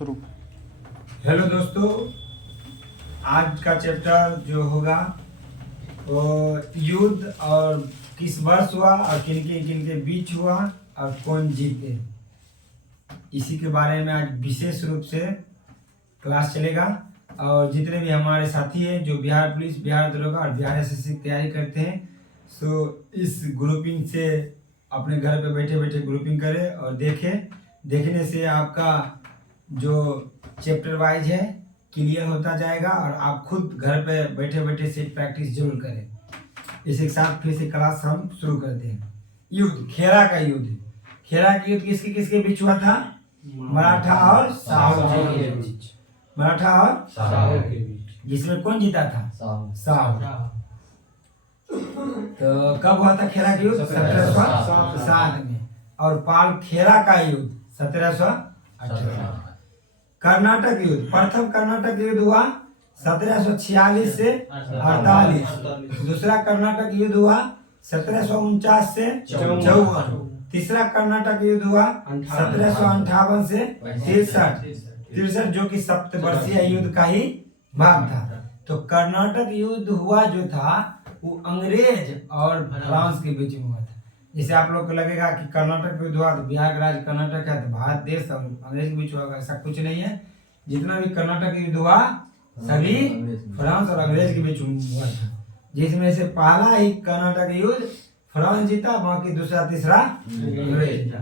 Hello दोस्तों, आज का चैप्टर जो होगा वो युद्ध और किस वर्ष हुआ और किन के बीच हुआ और कौन जीते, इसी के बारे में आज विशेष रूप से क्लास चलेगा। और जितने भी हमारे साथी हैं जो बिहार पुलिस, बिहार दरोगा और बिहार एसएससी की तैयारी करते हैं, सो इस ग्रुपिंग से अपने घर पे बैठे बैठे ग्रुपिंग करें और देखने से आपका जो चैप्टर वाइज है क्लियर होता जाएगा और आप खुद घर पे बैठे बैठे से प्रैक्टिस जरूर करें। इसी के साथ फिर से क्लास हम शुरू करते हैं। युद्ध, खेरा का युद्ध। खेरा का युद्ध किसके बीच हुआ था? मराठा और शाहू के बीच। मराठा और शाहू के बीच, जिसमें कौन जीता था? शाहू। तो कब हुआ था खेरा का युद्ध? 1707 में। और पाल खेरा का युद्ध 1718। कर्नाटक युद्ध, प्रथम कर्नाटक युद्ध हुआ 1746 से 48। दूसरा कर्नाटक युद्ध हुआ 1749 से 54। तीसरा कर्नाटक युद्ध हुआ 1758 से 63, जो कि सप्तवर्षीय युद्ध का ही भाग था। तो कर्नाटक युद्ध हुआ जो था वो अंग्रेज और फ्रांस के बीच में हुआ था। जैसे आप लोग को लगेगा कि कर्नाटक युद्ध हुआ तो बिहार का राज्य कर्नाटक है तो भारत देश और अंग्रेज के बीच हुआ, ऐसा कुछ नहीं है। जितना भी कर्नाटक युद्ध हुआ सभी फ्रांस और अंग्रेज के बीच हुआ था, जिसमें से पहला ही कर्नाटक युद्ध फ्रांस जीता, बाकी दूसरा तीसरा अंग्रेज जीता।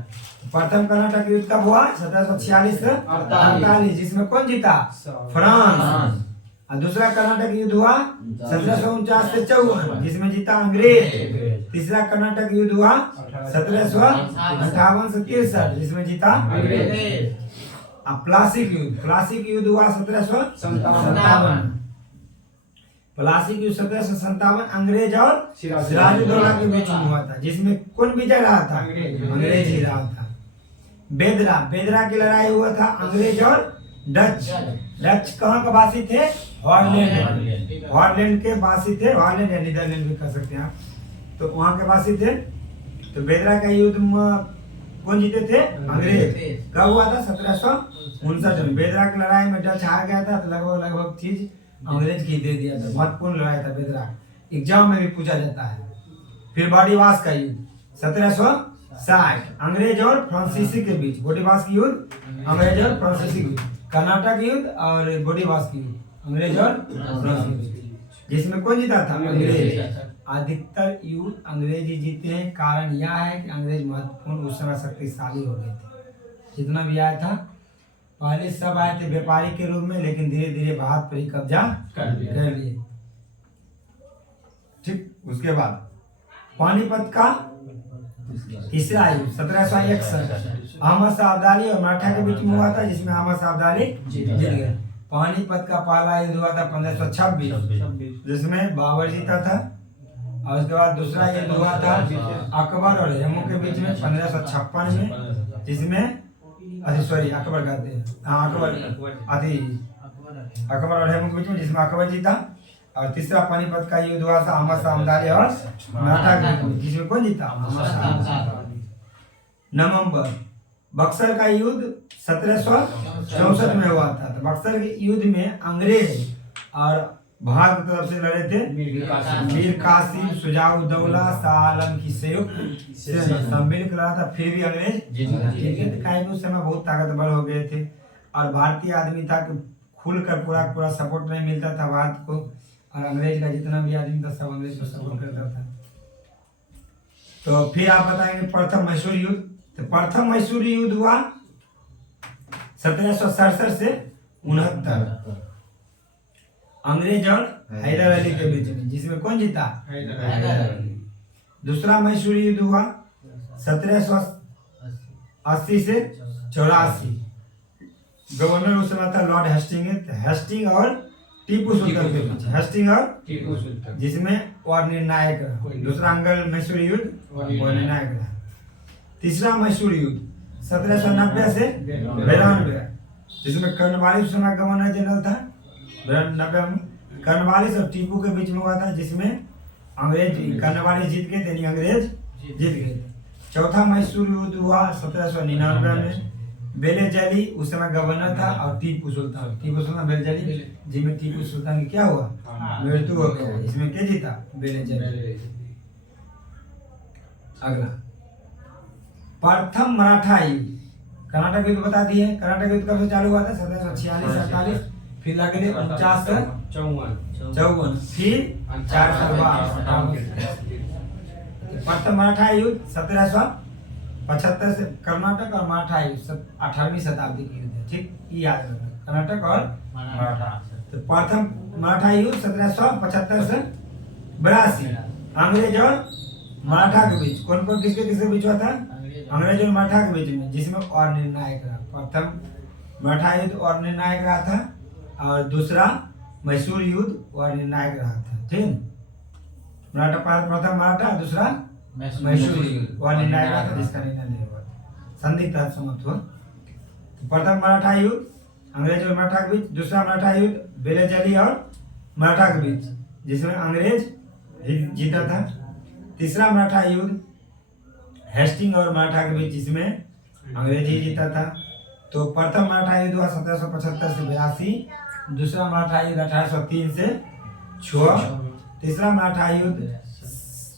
प्रथम कर्नाटक युद्ध कब हुआ? 1746 से 48, जिसमें कौन जीता? फ्रांस। और दूसरा कर्नाटक युद्ध हुआ 1749 से 54, जिसमें जीता अंग्रेज। तीसरा कर्नाटक युद्ध हुआ 1758 से 63, जिसमें जीता अंग्रेज। अब प्लासी युद्ध हुआ 1757। प्लासी युद्ध 1757 अंग्रेज और सिराजुद्दौला के बीच में हुआ था, जिसमें कौन विजय रहा था? अंग्रेज ही रहा था। बेदरा की लड़ाई हुआ था अंग्रेज और डच कहाँ का वासी थे? हॉलैंड के वासी थे। हॉलैंड या नीदरलैंड भी कर सकते हैं आप, तो वहाँ के वासी थे। तो बेदरा का युद्ध में कौन जीते थे? अंग्रेज। कब हुआ था? 1759 में। बेदरा की लड़ाई में डच हार गया था, तो लगभग चीज अंग्रेज की दे दिया था। महत्वपूर्ण लड़ाई था बेदरा, एग्जाम में भी पूछा जाता है। फिर बॉडीवास का युद्ध 1760, अंग्रेज और फ्रांसीसी के बीच। बॉडीवास की युद्ध अंग्रेज और फ्रांसीसी के बीच। कर्नाटक युद्ध और बॉडीवास की युद्ध अंग्रेज और फ्रांसीसी, जिसमें कौन जीता था? अंग्रेज। अधिकतर युद्ध अंग्रेज ही जीते हैं। कारण यह है कि अंग्रेज महत्वपूर्ण उस समय शक्तिशाली हो गए थे। जितना भी आया था पहले सब आए थे व्यापारी के रूप में, लेकिन धीरे धीरे भारत पर ही कब्जा कर लिए। ठीक, उसके बाद पानीपत का तीसरा युद्ध 1761 अहमद शाह अब्दाली और मराठा के बीच में हुआ था, जिसमें अहमद शाह अब्दाली जीत गए। पानीपत का पहला युद्ध हुआ था 1526, जिसमें बाबर जीता था। और उसके बाद दूसरा युद्ध हुआ था अकबर और हेमू के बीच में 1556 में, जिसमें अकबर कहते हैं, अकबर और हेमू के बीच में, जिसमें अकबर जीता। और तीसरा पानीपत का युद्ध हुआ था अहमद शाह अब्दाली और मराठा के बीच में, जिसमें कौन जीता? अहमद शाह। नवंबर, बक्सर का युद्ध 1764 में हुआ था। तो बक्सर के युद्ध में अंग्रेज और भारत की तरफ से लड़े थे मीर कासिम, शुजाउद्दौला, शाह आलम की संयुक्त सेना मिलकर लड़ा था। फिर भी अंग्रेज जीत गए। उस समय बहुत ताकतवर हो गए थे और भारतीय आदमी था कि खुलकर पूरा सपोर्ट नहीं मिलता था भारत को, और अंग्रेज का जितना भी आदमी था सब अंग्रेज को सपोर्ट करता था। तो फिर आप बताएंगे प्रथम मैसूर युद्ध। तो प्रथम मैसूर युद्ध हुआ 1767 से 69, अंग्रेज और हैदर अली के बीच में, जिसमें कौन जीता? हैदर अली। दूसरा मैसूर युद्ध हुआ 1780 से 84, गवर्नर उस समय था लॉर्ड हेस्टिंग और टीपू सुल्तान के बीच। हेस्टिंग और टीपू सुल्तान, जिसमें और निर्णायक रहा। दूसरा अंग्रेज मैसूर युद्ध और निर्णायक रहा। तीसरा मैसूर युद्ध 1790 से 92, जिसमें कर्नवालिस उस समय गवर्नर जनरल था। 92 में कर्नवालिस और टीपू के बीच में हुआ था, जिसमें अंग्रेज कर्नवालिस जीत गए थे, अंग्रेज जीत गए थे। चौथा मैसूर युद्ध हुआ 1799 में, बेलेजली उस समय गवर्नर था और टीपू सुल्तान बेलेजली, जिसमें टीपू सुल्तान की क्या हुआ, मृत्यु हो गया। इसमें क्या जीता, बेलेजली। अगला प्रथम मराठा युद्ध, कर्नाटक युद्ध बता दिए। कर्नाटक युद्ध कब से चालू हुआ था, 1746-48, फिर लगे 49-54, फिर 4 साल बाद। प्रथम मराठा युद्ध 1775 से, कर्नाटक और मराठा युद्ध 18वीं शताब्दी की युद्ध है, ठीक, ये याद रखना, कर्नाटक और मराठा। तो प्रथम मराठा युद्ध 1775 से 82, अंग्रेज और मराठा के बीच। कौन कौन किसके बीच हुआ था, अंग्रेज और मराठा के बीच में, जिसमें और निर्णायक रहा। प्रथम मराठा युद्ध और निर्णायक रहा था, और दूसरा मैसूर युद्ध और निर्णायक रहा था, ठीक। प्रथम मराठा, दूसरा मैसूर युद्ध और निर्णायक रहा था, जिसका निर्णय नहीं हुआ, संधि तहत समाप्त हुआ। प्रथम मराठा युद्ध अंग्रेज और मराठा के बीच, दूसरा मराठा युद्ध बेलेजली और मराठा के बीच, जिसमें अंग्रेज जीता था। तीसरा मराठा युद्ध हेस्टिंग और मराठा के बीच, जिसमें अंग्रेज ही जीता था। तो प्रथम मराठा युद्ध हुआ 1775 से 82, दूसरा मराठा युद्ध 1803 से 6, तीसरा मराठा युद्ध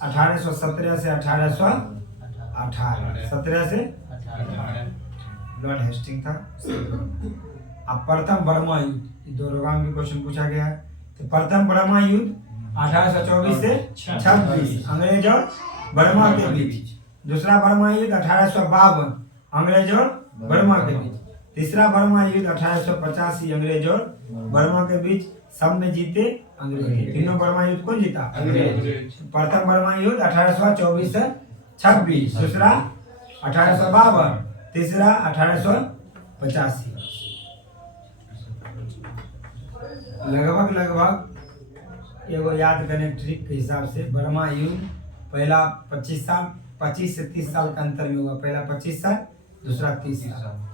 1817 से 1818, 17 से 18, लॉर्ड हेस्टिंग था। अब प्रथम बर्मा युद्ध, ये दो रोगान की क्वेश्चन पूछा गया है। तो प्रथम बर्मा युद्ध 1824 से 26, अंग्रेज और बर्मा के बीच। दूसरा बर्मा युद्ध 1852, अंग्रेज और बर्मा के बीच। तीसरा बर्मा युद्ध 1885, अंग्रेज और बर्मा के बीच। सब में जीते अंग्रेज। तीनों बर्मा युद्ध कौन जीता, अंग्रेज। प्रथम बर्मा युद्ध 1824 से 26, दूसरा 1852, तीसरा 1885। लगभग एगो याद करने ट्रिक के हिसाब से, बर्मा युद्ध पहला 25 से 30 साल का अंतर में हुआ। पहला 25 साल, दूसरा 30 साल।